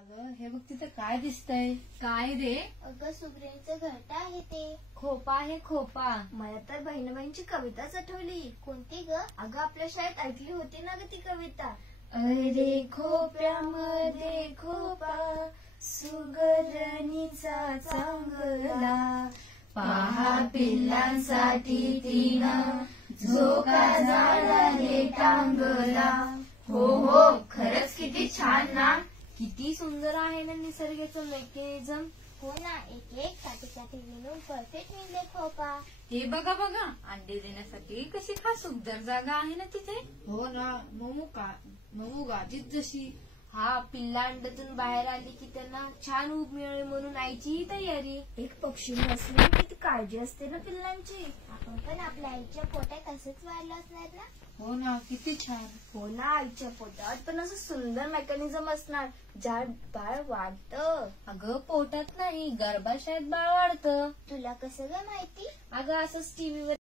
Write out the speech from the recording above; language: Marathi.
अगं हे बघ तिथं काय दिसतंय? काय रे? अगं सुग्रणचं घरटं आहे ते. खोपा आहे खोपा. मला तर बहिणीची कविताच आठवली. कोणती ग? अगं आपल्या शाळेत ऐकली होती ना ग ती कविता. अरे खोप्यामध्ये खोपा सुगरणीचा चांगला, पहा पिल्लांसाठी तिनं झोका झाडाने टांगला. हो हो, खरंच किती छान ना. किती सुंदर आहे ना निसर्गाचं मेकॅनिझम. हो ना, एक एक काठी विणून परफेक्ट विणले खोपा. हे बघा बघा, अंडे देण्यासाठी कशी खास सुंदर जागा आहे ना तिथे. हो ना, ममू गाजीत जशी. हा, पिल्ला अंड्यातून बाहेर आली की त्यांना छान ऊब मिळेल म्हणून आईचीही तयारी. एक पक्षी नसली किती काळजी असते ना पिल्लांची. आपण पण आपल्या आईच्या पोटात असंच वाढलं असणार ना. हो ना, किती छान. हो ना, आईच्या पोटात पण असं सुंदर मेकॅनिझम असणार ज्यात बाळ वाढतं. अगं पोटात नाही, गर्भाशयात बाळ वाढतं. तुला कसं ग माहिती? अगं असंच टीव्हीवर